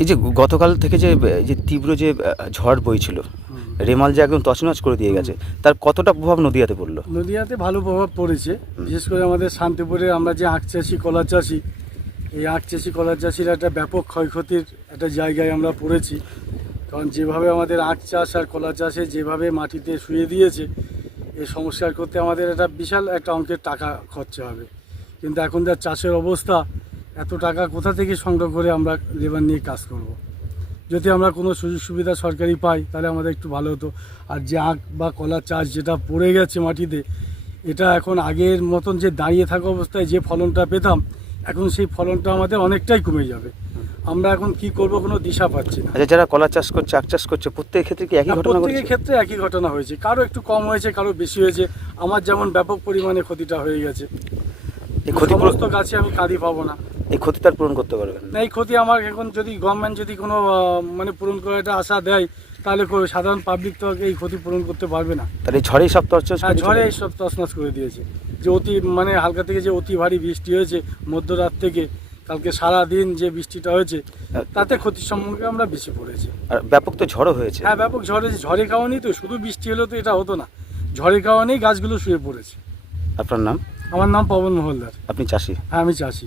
এই যে গতকাল থেকে যে যে তীব্র যে ঝড় বইছিল রেমাল যে একদম তছনছ করে দিয়ে গেছে তার কতটা প্রভাব নদীয়াতে পড়ল? নদীয়াতে ভালো প্রভাব পড়েছে। বিশেষ করে আমাদের শান্তিপুরে আমরা যে আখ চাষি কলা চাষি এই আখ চাষি কলা চাষির একটা ব্যাপক ক্ষয়ক্ষতির একটা জায়গায় আমরা পড়েছি। কারণ যেভাবে আমাদের আখ চাষ আর কলা চাষে যেভাবে মাটিতে শুয়ে দিয়েছে এই সংস্কার করতে আমাদের একটা বিশাল একটা অঙ্কের টাকা খরচা হবে। কিন্তু এখন যা চাষের অবস্থা এত টাকা কোথা থেকে সংগ্রহ করে আমরা লেবার নিয়ে কাজ করব। যদি আমরা কোনো সুযোগ সুবিধা সরকারি পাই তাহলে আমাদের একটু ভালো হতো। আর যে আখ বা কলা চাষ যেটা পড়ে গেছে মাটিতে এটা এখন আগের মতন যে দাঁড়িয়ে থাকা অবস্থায় যে ফলনটা পেতাম এখন সেই ফলনটা আমাদের অনেকটাই কমে যাবে। আমরা এখন কি করব কোনো দিশা পাচ্ছি না। আচ্ছা যারা কলা চাষ করছে আখ চাষ করছে প্রত্যেকের ক্ষেত্রে কি একই ঘটনা প্রত্যেকের ক্ষেত্রে একই ঘটনা হয়েছে। কারও একটু কম হয়েছে কারও বেশি হয়েছে। আমার যেমন ব্যাপক পরিমাণে ক্ষতিটা হয়ে গেছে। এই ক্ষতিপূরণ সমস্ত গাছে আমি কাঁদি পাবো না। এই ক্ষতি তার পূরণ করতে পারবেন না। এই ক্ষতি আমার এখন যদি গভর্নমেন্ট যদি কোনো মানে পূরণ করার একটা আশা দেয় তাহলে করে সাধারণ পাবলিক তো এই ক্ষতি পূরণ করতে পারবে না। তাহলে ঝড়েই সব তছনছ হ্যাঁ ঝড়ে এই সব তছনছ করে দিয়েছে। যে অতি মানে হালকা থেকে যে অতি ভারী বৃষ্টি হয়েছে মধ্যরাত থেকে কালকে সারা দিন যে বৃষ্টিটা হয়েছে তাতে ক্ষতির সম্মুখে আমরা বেশি পড়েছি। আর ব্যাপক তো ঝড়ও হয়েছে। হ্যাঁ ব্যাপক ঝড়ে ঝড়ে কারণেই তো শুধু বৃষ্টি হলে তো এটা হতো না। ঝড়ের কারণেই গাছগুলো শুয়ে পড়েছে। আপনার নাম? আমার নাম পবন মহলদার। আপনি চাষি? হ্যাঁ আমি চাষি।